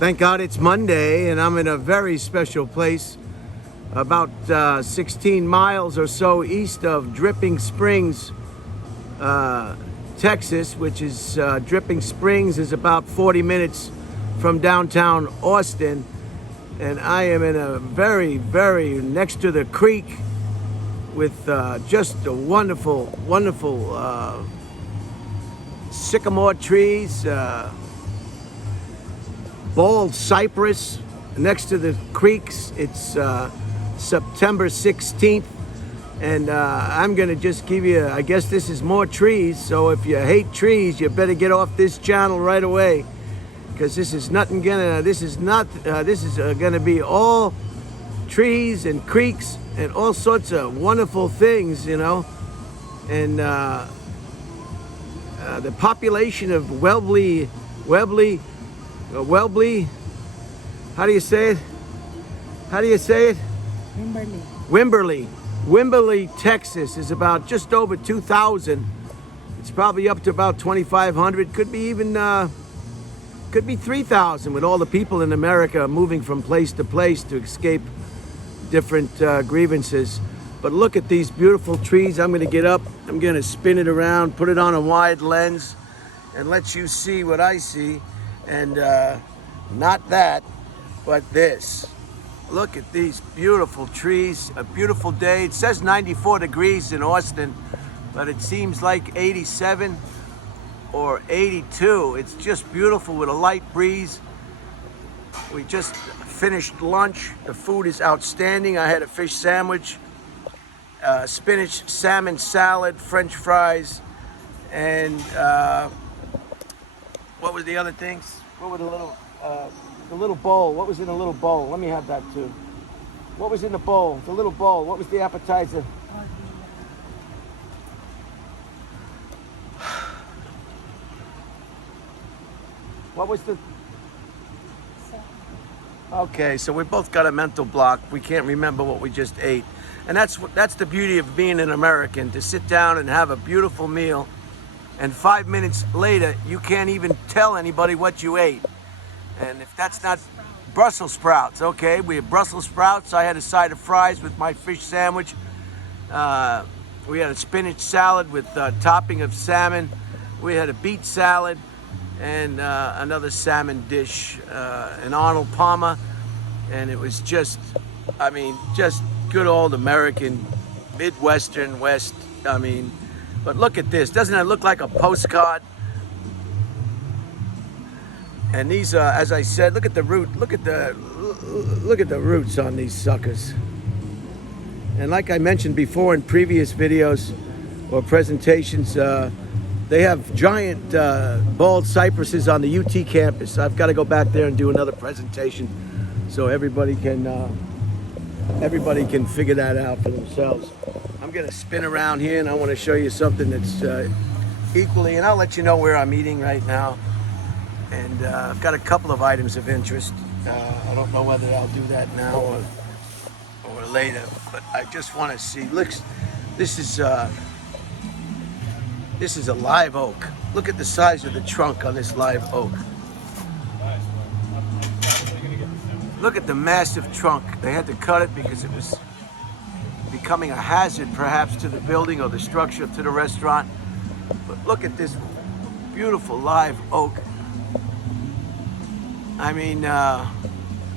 Thank God it's Monday and I'm in a very special place about 16 miles or so east of Dripping Springs, Texas, which is Dripping Springs is about 40 minutes from downtown Austin. And I am in a very next to the creek with just a wonderful sycamore trees, bald cypress next to the creeks. It's September 16th, and I'm gonna just give you, I guess this is more trees, so if you hate trees, you better get off this channel right away, because this is nothing gonna, this is gonna be all trees and creeks and all sorts of wonderful things, you know. And the population of Wimberley, how do you say it? Wimberley, Texas is about just over 2,000. It's probably up to about 2,500. Could be even, could be 3,000 with all the people in America moving from place to place to escape different grievances. But look at these beautiful trees. I'm gonna get up, I'm gonna spin it around, put it on a wide lens, and let you see what I see. And not that, but this. Look at these beautiful trees, a beautiful day. It says 94 degrees in Austin, but it seems like 87 or 82. It's just beautiful with a light breeze. We just finished lunch. The food is outstanding. I had a fish sandwich, spinach salmon salad, French fries, and what was the other things? What were the little bowl? What was in the little bowl? Let me have that too. What was in the bowl? The little bowl. What was the appetizer? What was the... Okay, so we both got a mental block. We can't remember what we just ate. And that's the beauty of being an American, to sit down and have a beautiful meal, and 5 minutes later, you can't even tell anybody what you ate. And if that's not Brussels sprouts, okay, we had Brussels sprouts. I had a side of fries with my fish sandwich. We had a spinach salad with topping of salmon. We had a beet salad and another salmon dish, an Arnold Palmer. And it was just, I mean, just good old American, Midwestern West, I mean. But look at this, doesn't it look like a postcard? And these, as I said, look at the root, look at the roots on these suckers. And like I mentioned before in previous videos or presentations, they have giant bald cypresses on the UT campus. I've got to go back there and do another presentation so everybody can figure that out for themselves. I'm gonna spin around here and I want to show you something that's equally, and I'll let you know where I'm eating right now. And I've got a couple of items of interest. I don't know whether I'll do that now or later, but I just want to see. Look, this is a live oak. Look at the size of the trunk on this live oak. Look at the massive trunk. They had to cut it because it was becoming a hazard perhaps to the building or the structure, to the restaurant. But look at this beautiful live oak. I mean,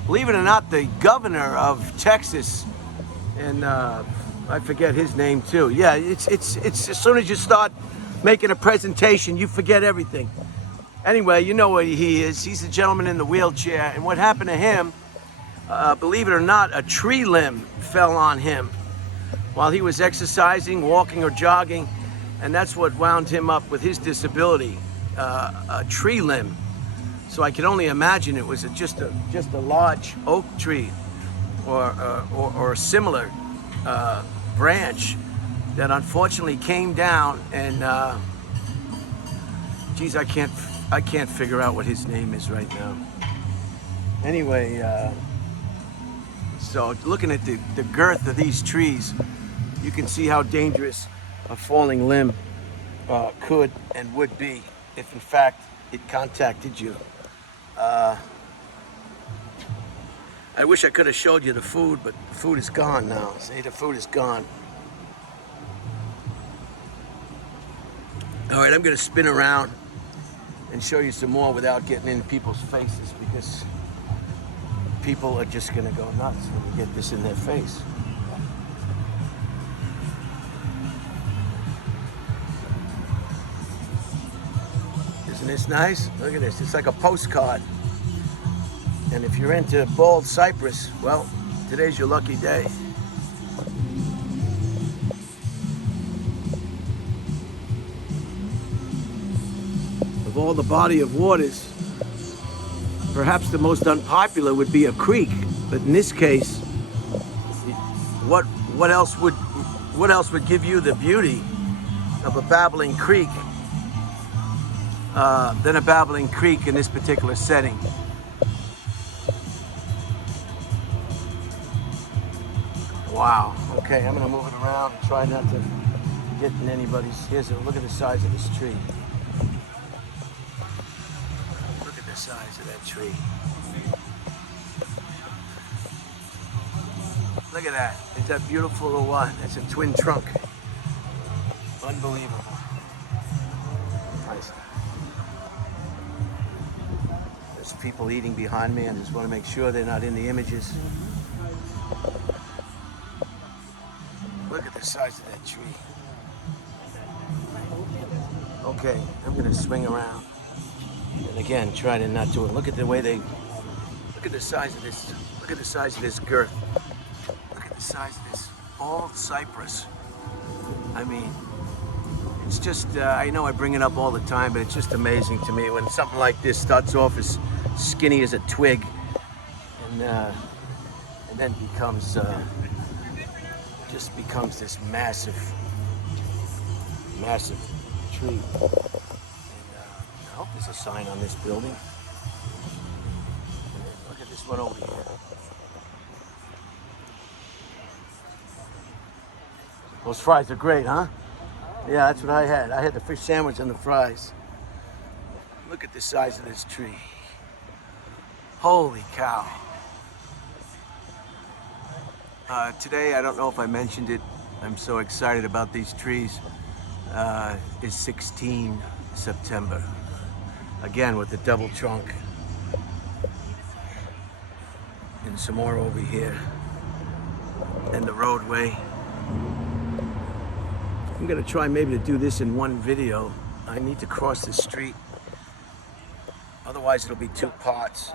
believe it or not, the governor of Texas, and I forget his name too. Yeah, it's as soon as you start making a presentation, you forget everything. Anyway, you know what he is. He's the gentleman in the wheelchair, and what happened to him, believe it or not, a tree limb fell on him while he was exercising, walking or jogging, and that's what wound him up with his disability, a tree limb. So I can only imagine it was just a large oak tree or a similar branch that unfortunately came down, and geez, I can't figure out what his name is right now. Anyway, so looking at the girth of these trees, you can see how dangerous a falling limb could and would be if in fact it contacted you. I wish I could have showed you the food, but the food is gone now. See, the food is gone. All right, I'm gonna spin around and show you some more without getting in people's faces, because people are just gonna go nuts when you get this in their face. Isn't this nice? Look at this, it's like a postcard. And if you're into bald cypress, well, today's your lucky day. Of all the body of waters, perhaps the most unpopular would be a creek, but in this case, what else would give you the beauty of a babbling creek than a babbling creek in this particular setting? Wow. Okay, I'm gonna move it around and try not to get in anybody's. Look at the size of this tree. Look at the size of that tree. Look at that. Is that beautiful or what? That's a twin trunk. Unbelievable. Nice. There's people eating behind me. I just want to make sure they're not in the images. Look at the size of that tree. Okay, I'm gonna swing around. And again, try to not do it. Look at the way look at the size of this, look at the size of this girth. Look at the size of this bald cypress. I mean, it's just, I know I bring it up all the time, but it's just amazing to me when something like this starts off as skinny as a twig and then just becomes this massive tree. And I hope there's a sign on this building. And look at this one over here. Those fries are great, huh? Yeah, that's what I had. I had the fish sandwich and the fries. Look at the size of this tree. Holy cow. Today, I don't know if I mentioned it, I'm so excited about these trees, is 16 September. Again, with the double trunk. And some more over here. And the roadway. I'm gonna try maybe to do this in one video. I need to cross the street. Otherwise, it'll be two parts.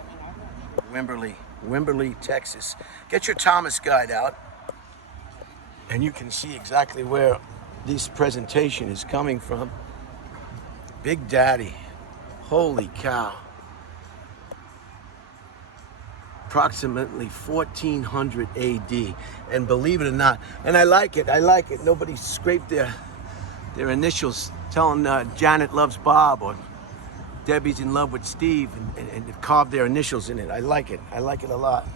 Wimberley, Texas. Get your Thomas guide out and you can see exactly where this presentation is coming from. Big Daddy, holy cow. Approximately 1400 AD, and believe it or not, and I like it, nobody scraped their initials telling Janet loves Bob or Debbie's in love with Steve and carved their initials in it. I like it a lot.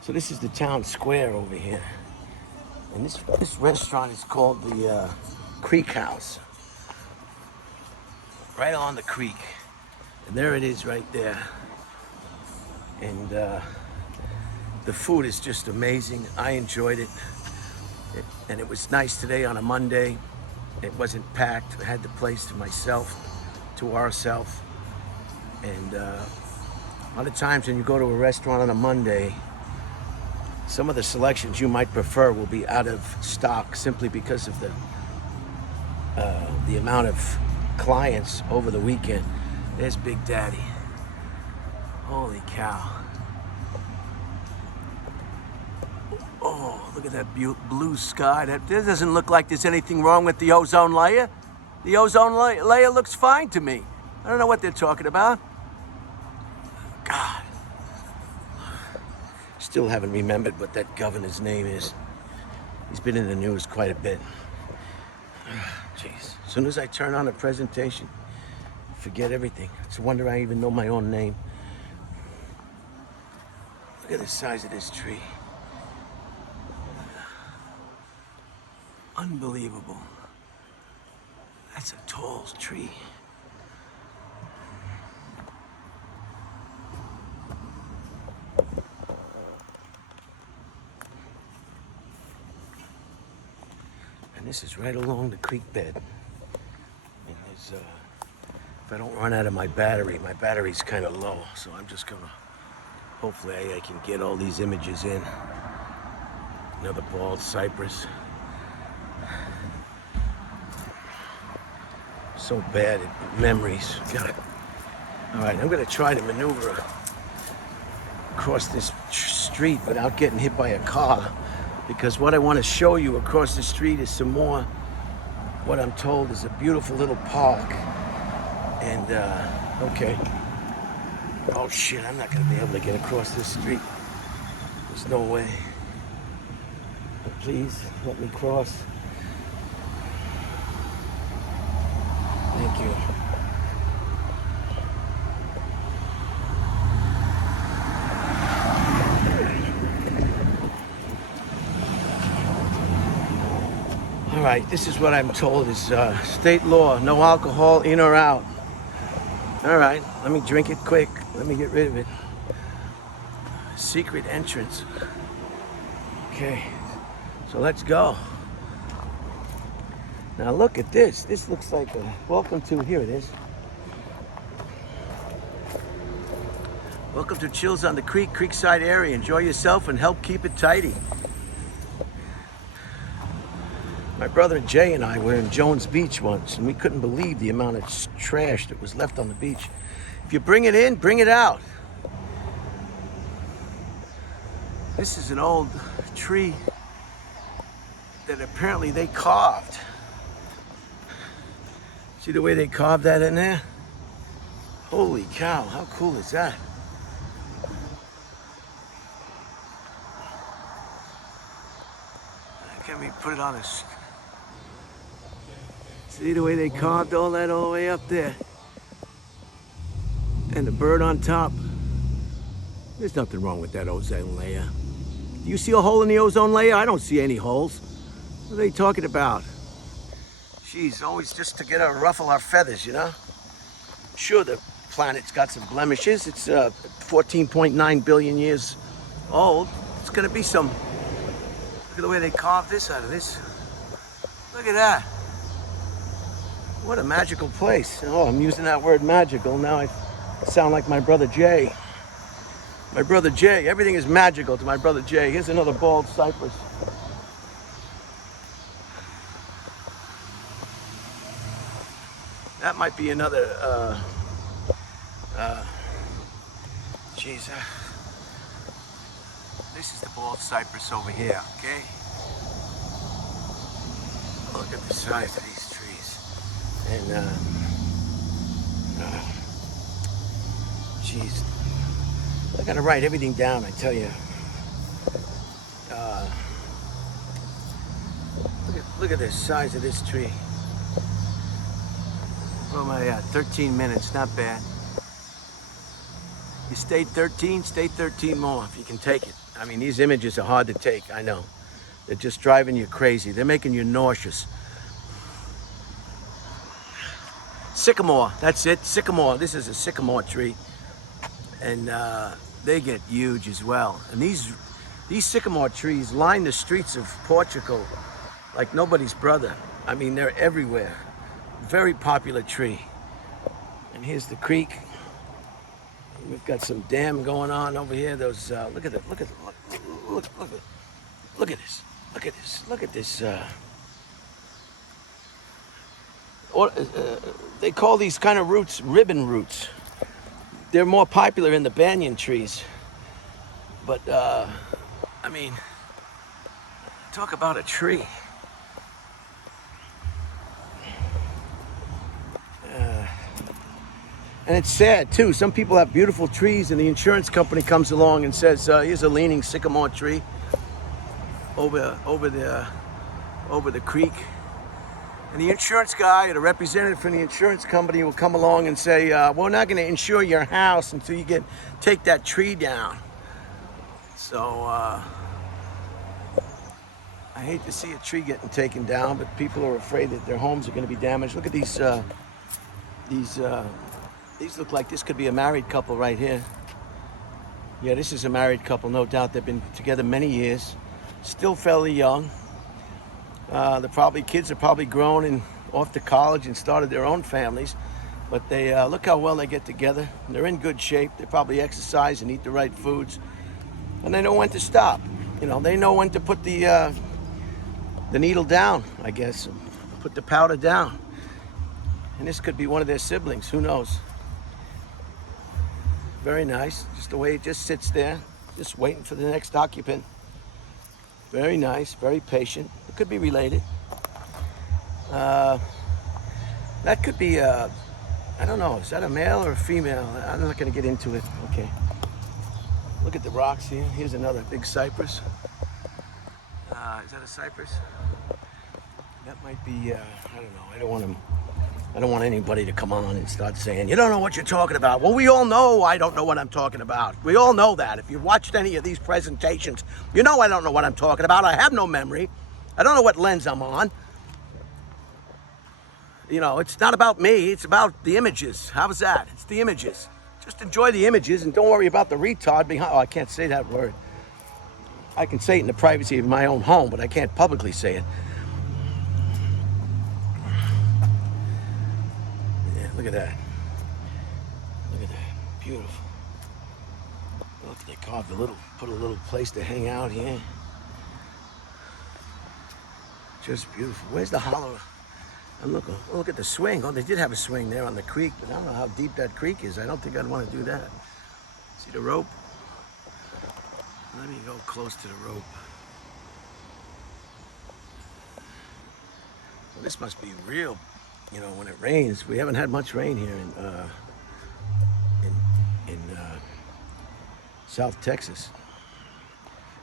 So this is the town square over here. And this restaurant is called the Creek House. Right on the creek. And there it is right there. And the food is just amazing. I enjoyed it. And it was nice today on a Monday. It wasn't packed. I had the place to myself. To ourselves. And a lot of times when you go to a restaurant on a Monday, some of the selections you might prefer will be out of stock simply because of the amount of clients over the weekend. There's Big Daddy. Holy cow. Oh, look at that blue sky. That doesn't look like there's anything wrong with the ozone layer. The ozone layer looks fine to me. I don't know what they're talking about. God. Still haven't remembered what that governor's name is. He's been in the news quite a bit. Jeez. As soon as I turn on a presentation, I forget everything. It's a wonder I even know my own name. Look at the size of this tree. Unbelievable. That's a tall tree. And this is right along the creek bed. And there's, if I don't run out of my battery's kind of low, so I'm just gonna, hopefully I can get all these images in. Another bald cypress. So bad at memories. Got it. All right, I'm gonna try to maneuver across this street without getting hit by a car, because what I want to show you across the street is some more, what I'm told is a beautiful little park. And okay. Oh shit, I'm not gonna be able to get across this street. There's no way. But please let me cross. Thank you. All right, this is what I'm told is state law, no alcohol in or out. All right, let me drink it quick. Let me get rid of it. Secret entrance. Okay, so let's go. Now look at this. This looks like a welcome to, here it is. Welcome to Chills on the Creek, Creekside area. Enjoy yourself and help keep it tidy. My brother Jay and I were in Jones Beach once, and we couldn't believe the amount of trash that was left on the beach. If you bring it in, bring it out. This is an old tree that apparently they carved. See the way they carved that in there? Holy cow, how cool is that? Can we put it on a... See the way they carved all that all the way up there? And the bird on top. There's nothing wrong with that ozone layer. Do you see a hole in the ozone layer? I don't see any holes. What are they talking about? Geez, always just to get to ruffle our feathers, you know? Sure, the planet's got some blemishes. It's 14.9 billion years old. It's gonna be some... Look at the way they carved this out of this. Look at that. What a magical place. Oh, I'm using that word magical. Now I sound like my brother Jay. My brother Jay. Everything is magical to my brother Jay. Here's another bald cypress. That might be another, geez. This is the bald cypress over here, okay? Look at the size of these trees. And, geez. I gotta write everything down, I tell you. Look at the size of this tree. What am I at? 13 minutes, not bad. You stayed 13, stay 13 more if you can take it. I mean, these images are hard to take, I know. They're just driving you crazy. They're making you nauseous. Sycamore, that's it, sycamore. This is a sycamore tree. And they get huge as well. And these sycamore trees line the streets of Portugal like nobody's brother. I mean, they're everywhere. Very popular tree. And here's the creek. We've got some dam going on over here. Those look at this. Look at this. Look at this. They call these kind of roots ribbon roots. They're more popular in the banyan trees. But I mean, talk about a tree. And it's sad too. Some people have beautiful trees and the insurance company comes along and says, here's a leaning sycamore tree over the creek. And the insurance guy or the representative from the insurance company will come along and say, we're not gonna insure your house until you take that tree down. So I hate to see a tree getting taken down, but people are afraid that their homes are gonna be damaged. Look at these look like this could be a married couple right here. Yeah, this is a married couple, no doubt. They've been together many years, still fairly young. Kids are probably grown and off to college and started their own families. But they look how well they get together. They're in good shape. They probably exercise and eat the right foods, and they know when to stop. You know, they know when to put the needle down, I guess, put the powder down. And this could be one of their siblings. Who knows? Very nice. Just the way it just sits there, just waiting for the next occupant. Very nice. Very patient. It could be related. That could be. I don't know, is that a male or a female? I'm not going to get into it. Okay. Look at the rocks here. Here's another big cypress. Is that a cypress? That might be, I don't know. I don't want anybody to come on and start saying, you don't know what you're talking about. Well, we all know I don't know what I'm talking about. We all know that. If you've watched any of these presentations, you know I don't know what I'm talking about. I have no memory. I don't know what lens I'm on. You know, it's not about me, it's about the images. How's that? It's the images. Just enjoy the images and don't worry about the retard behind. Oh, I can't say that word. I can say it in the privacy of my own home, but I can't publicly say it. Yeah, look at that. Look at that. Beautiful. Look, they carved put a little place to hang out here. Just beautiful. Where's the hollow? And look at the swing. Oh, they did have a swing there on the creek, but I don't know how deep that creek is. I don't think I'd want to do that. See the rope? Let me go close to the rope. Well, this must be real, you know, when it rains. We haven't had much rain here in South Texas.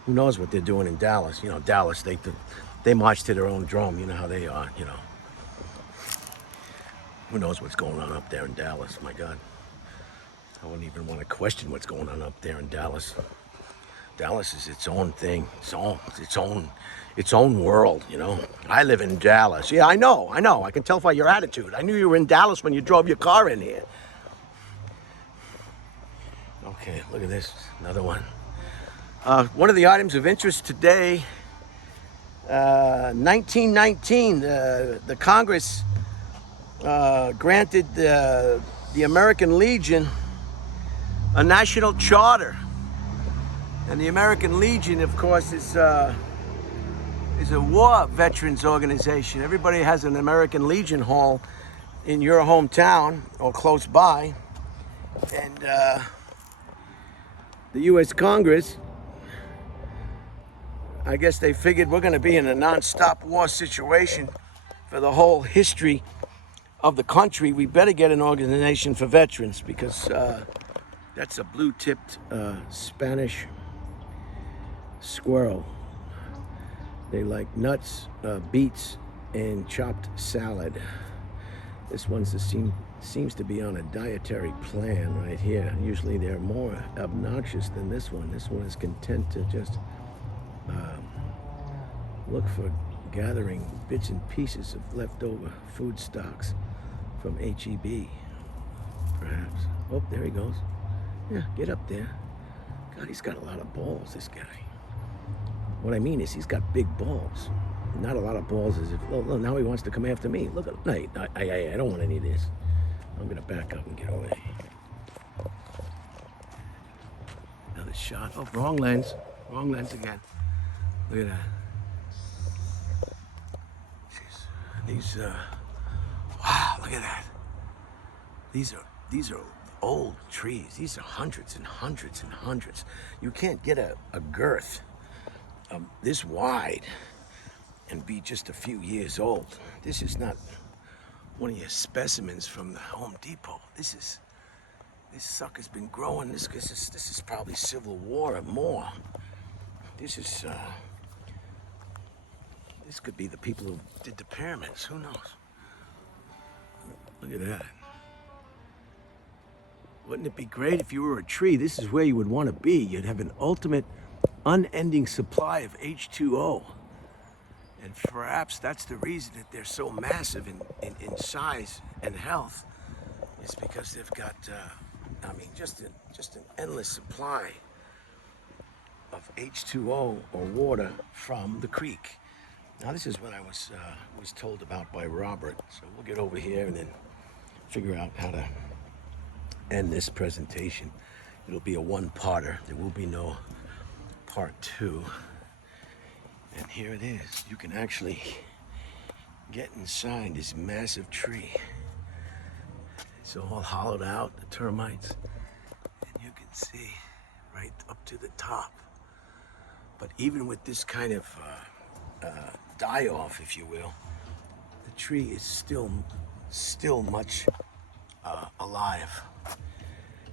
Who knows what they're doing in Dallas? You know, Dallas, they march to their own drum. You know how they are, you know. Who knows what's going on up there in Dallas? My God, I wouldn't even want to question what's going on up there in Dallas. Dallas is its own thing, its own world. You know, I live in Dallas. Yeah, I know. I can tell by your attitude. I knew you were in Dallas when you drove your car in here. Okay, look at this, another one. One of the items of interest today. 1919, the Congress granted the American Legion a national charter, and the American Legion, of course, is a war veterans organization. Everybody has an American Legion hall in your hometown or close by, and the U.S. Congress, I guess they figured we're going to be in a non-stop war situation for the whole history of the country. We better get an organization for veterans, because that's a blue-tipped Spanish squirrel. They like nuts, beets, and chopped salad. This one's seems to be on a dietary plan right here. Usually they're more obnoxious than this one. This one is content to just look for gathering bits and pieces of leftover food stocks from HEB, perhaps. Oh, there he goes. Yeah, get up there. God, he's got a lot of balls, this guy. What I mean is he's got big balls. Not a lot of balls as if, oh, now he wants to come after me. Look at, no, I don't want any of this. I'm gonna back up and get away. Another shot. Oh, wrong lens again. Look at that. Jeez. These, wow, look at that. These are old trees. These are hundreds and hundreds and hundreds. You can't get a girth this wide and be just a few years old. This is not one of your specimens from the Home Depot. This sucker's been growing. This is probably Civil War or more. This could be the people who did the pyramids. Who knows? Look at that. Wouldn't it be great if you were a tree? This is where you would want to be. You'd have an ultimate, unending supply of H2O. And perhaps that's the reason that they're so massive in size and health, is because they've got, just an endless supply of H2O or water from the creek. Now this is what I was told about by Robert. So we'll get over here and then figure out how to end this presentation. It'll be a one-parter. There will be no part two. And here it is. You can actually get inside this massive tree. It's all hollowed out, the termites. And you can see right up to the top. But even with this kind of die-off, if you will, the tree is still much alive.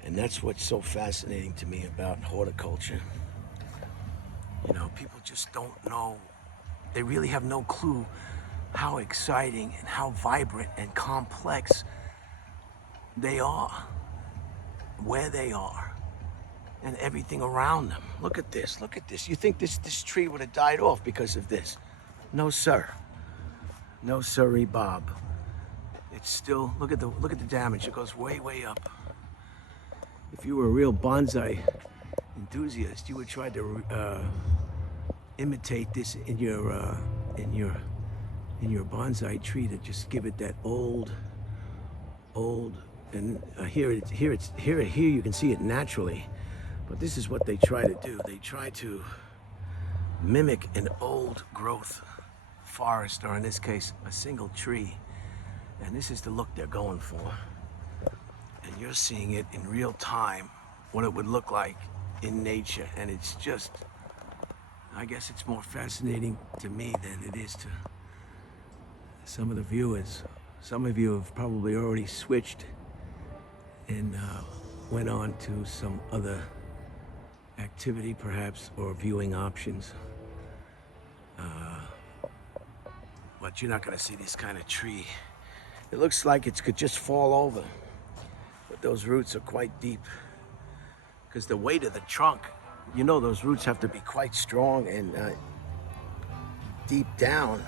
And that's what's so fascinating to me about horticulture. You know, people just don't know, they really have no clue how exciting and how vibrant and complex they are, where they are, and everything around them. Look at this, look at this. You think this tree would have died off because of this? No, sir. No, sirree, Bob. It's still, look at the damage. It goes way, way up. If you were a real bonsai enthusiast, you would try to imitate this in your bonsai tree, to just give it that old. And here you can see it naturally, but this is what they try to do. They try to mimic an old growth forest, or in this case, a single tree. And this is the look they're going for. And you're seeing it in real time, what it would look like in nature. And it's just, I guess it's more fascinating to me than it is to some of the viewers. Some of you have probably already switched and went on to some other activity perhaps, or viewing options. But you're not gonna see this kind of tree. It looks like it could just fall over, but those roots are quite deep, because the weight of the trunk, you know, those roots have to be quite strong and deep down.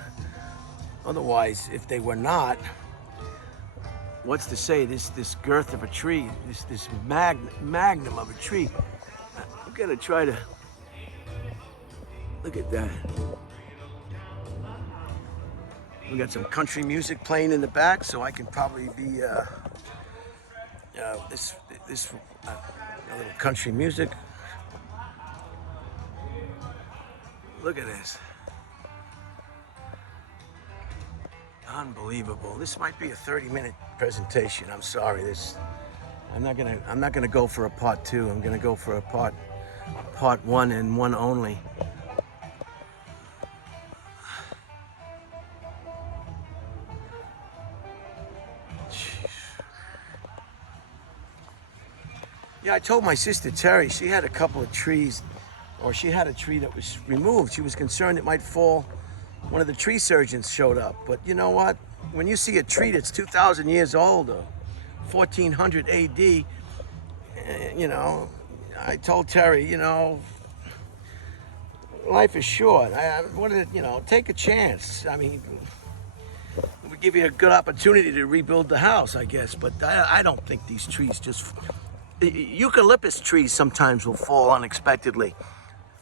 Otherwise, if they were not, what's to say this girth of a tree, this magnum of a tree. I'm gonna try to look at that. We got some country music playing in the back, so I can probably be this a little country music. Look at this. Unbelievable. This might be a 30-minute presentation. I'm sorry. I'm not gonna go for a part two. I'm gonna go for a part one and one only. Yeah, I told my sister Terry, she had a couple of trees, or she had a tree that was removed. She was concerned it might fall. One of the tree surgeons showed up. But you know what? When you see a tree that's 2,000 years old, or 1400 AD, you know, I told Terry, you know, life is short. You know, take a chance. I mean, it would give you a good opportunity to rebuild the house, I guess. But I don't think these trees just... Eucalyptus trees sometimes will fall unexpectedly,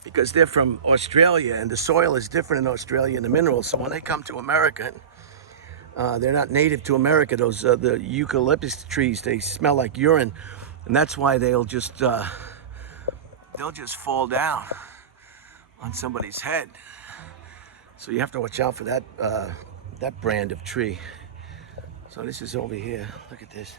because they're from Australia and the soil is different in Australia and the minerals. So when they come to America, they're not native to America. Those the eucalyptus trees, they smell like urine, and that's why they'll just fall down on somebody's head. So you have to watch out for that that brand of tree. So this is over here. Look at this.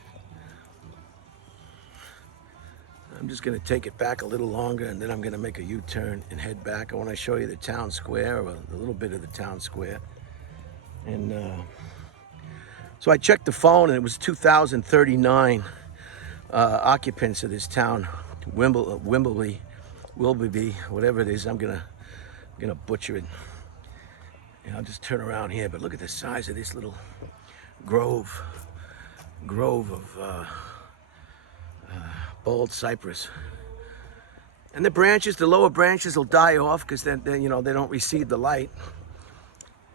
I'm just gonna take it back a little longer, and then I'm gonna make a U-turn and head back. I wanna show you the town square, or a little bit of the town square. And so I checked the phone, and it was 2,039 occupants of this town, Wimberley, whatever it is. I'm gonna butcher it. And I'll just turn around here, but look at the size of this little grove of bald cypress. And the branches, the lower branches will die off, because then you know, they don't receive the light,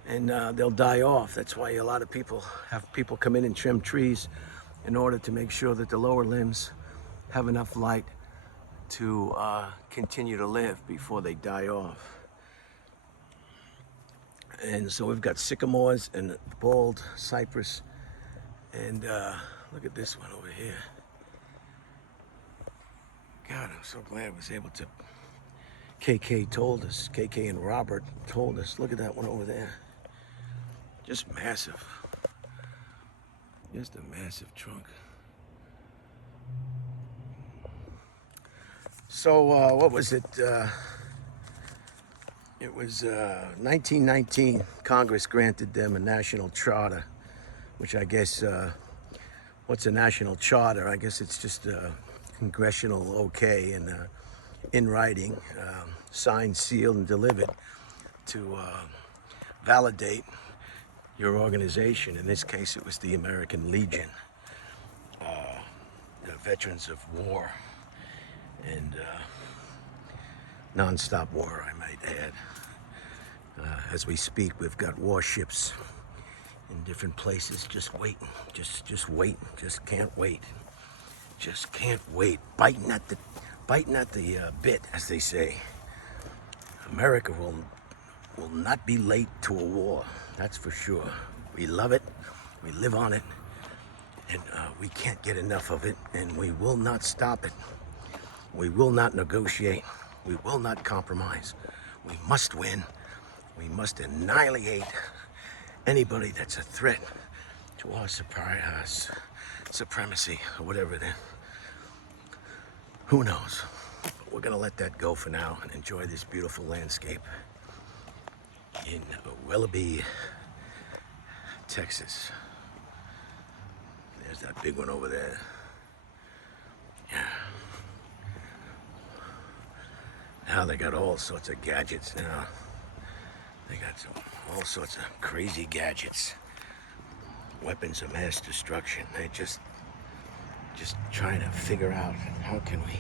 and they'll die off. That's why a lot of people come in and trim trees in order to make sure that the lower limbs have enough light to continue to live before they die off. And so we've got sycamores and bald cypress. And look at this one over here. God, I'm so glad I was able to. KK told us, KK and Robert told us, look at that one over there. Just massive. Just a massive trunk. So what was it? It was 1919, Congress granted them a national charter, which I guess, what's a national charter? I guess it's just a congressional okay and in writing, signed, sealed, and delivered to validate your organization. In this case, it was the American Legion, the veterans of war and non-stop war, I might add. As we speak, we've got warships in different places, just waiting, just waiting, just can't wait, just can't wait, biting at the bit, as they say. America will not be late to a war, that's for sure. We love it, we live on it, and we can't get enough of it, and we will not stop it. We will not negotiate. We will not compromise. We must win. We must annihilate anybody that's a threat to our supremacy, or whatever it is. Who knows? But we're gonna let that go for now and enjoy this beautiful landscape in Wimberley, Texas. There's that big one over there. Yeah. Now they got all sorts of gadgets now. They got all sorts of crazy gadgets. Weapons of mass destruction. They just trying to figure out how can we.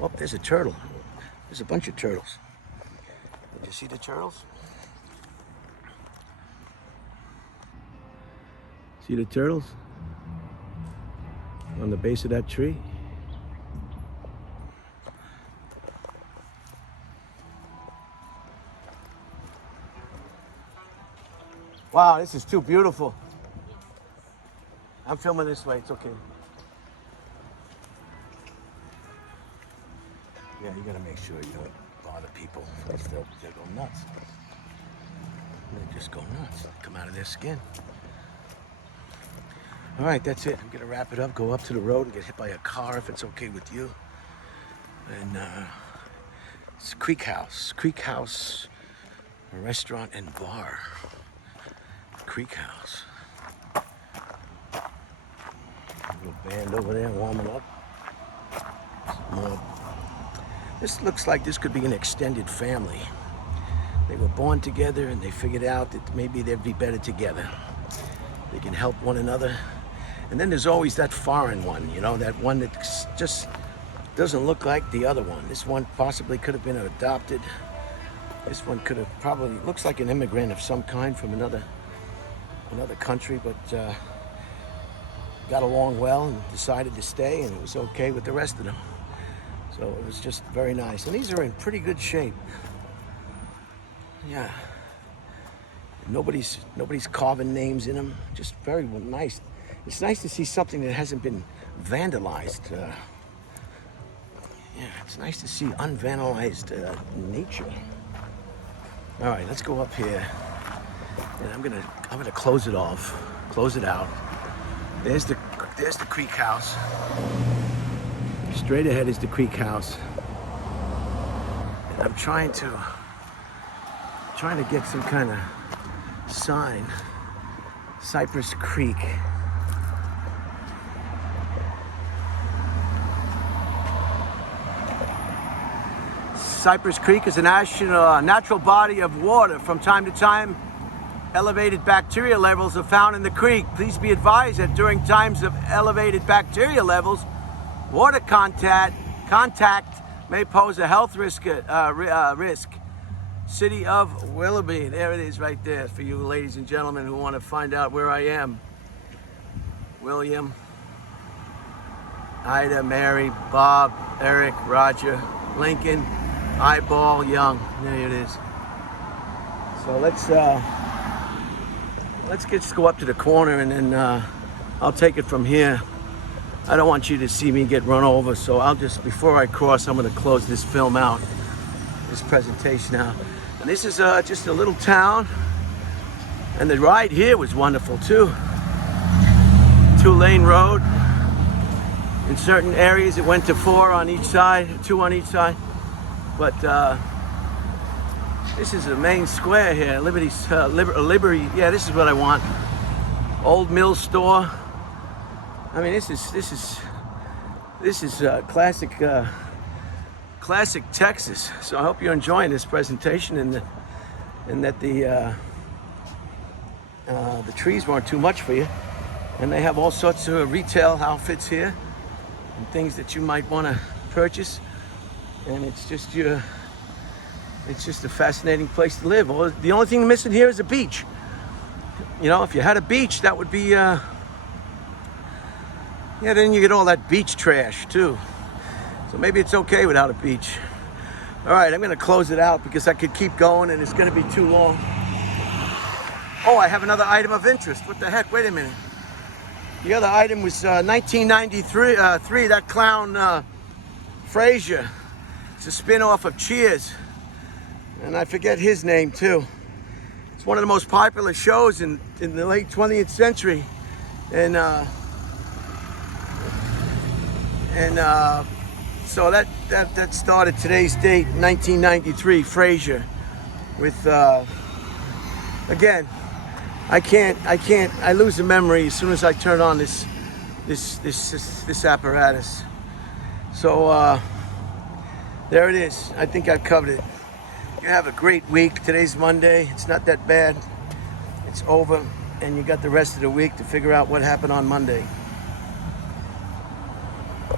Oh, there's a turtle. There's a bunch of turtles. Did you see the turtles? See the turtles? On the base of that tree? Wow, this is too beautiful. I'm filming this way, it's okay. Yeah, you gotta make sure you don't bother people. They'll go nuts. They just go nuts. They come out of their skin. All right, that's it. I'm gonna wrap it up, go up to the road and get hit by a car if it's okay with you. And it's Creek House. Creek House, a restaurant and bar. Creek House. Little band over there warming up. This looks like this could be an extended family. They were born together and they figured out that maybe they'd be better together. They can help one another. And then there's always that foreign one, you know, that one that just doesn't look like the other one. This one possibly could have been adopted. This one could have probably, looks like an immigrant of some kind from another country, but got along well and decided to stay, and it was okay with the rest of them. So it was just very nice. And these are in pretty good shape. Yeah. Nobody's carving names in them. Just very nice. It's nice to see something that hasn't been vandalized. Yeah, it's nice to see unvandalized nature. All right, let's go up here. And I'm gonna close it off, close it out. There's the Creek House. Straight ahead is the Creek House. And I'm trying to get some kind of sign. Cypress Creek. Cypress Creek is a natural body of water. From time to time, elevated bacteria levels are found in the creek. Please be advised that during times of elevated bacteria levels, water contact may pose a health risk. City of Wimberley. There it is right there for you ladies and gentlemen who want to find out where I am. William, Ida, Mary, Bob, Eric, Roger, Lincoln, Eyeball, Young. There it is. So let's just go up to the corner, and then I'll take it from here. I don't want you to see me get run over, so I'll just, before I cross, I'm going to close this film out, this presentation out. And this is just a little town, and the ride here was wonderful too. 2-lane road. In certain areas it went to 4 on each side, 2 on each side. But this is the main square here, Liberty, yeah, this is what I want. Old Mill Store. I mean, this is classic Texas. So I hope you're enjoying this presentation, and that the trees weren't too much for you. And they have all sorts of retail outfits here and things that you might want to purchase. And it's just a fascinating place to live. Well, the only thing missing here is a beach. You know, if you had a beach, that would be yeah, then you get all that beach trash too. So maybe it's okay without a beach. All right, I'm gonna close it out because I could keep going and it's gonna be too long. Oh, I have another item of interest. What the heck? Wait a minute. The other item was 1993, that clown Frazier. It's a spin-off of Cheers. And I forget his name too. It's one of the most popular shows in the late 20th century. And so that started today's date, 1993, Frazier. With again, I lose the memory as soon as I turn on this apparatus. So there it is. I think I've covered it. You have a great week. Today's Monday. It's not that bad. It's over, and you got the rest of the week to figure out what happened on Monday.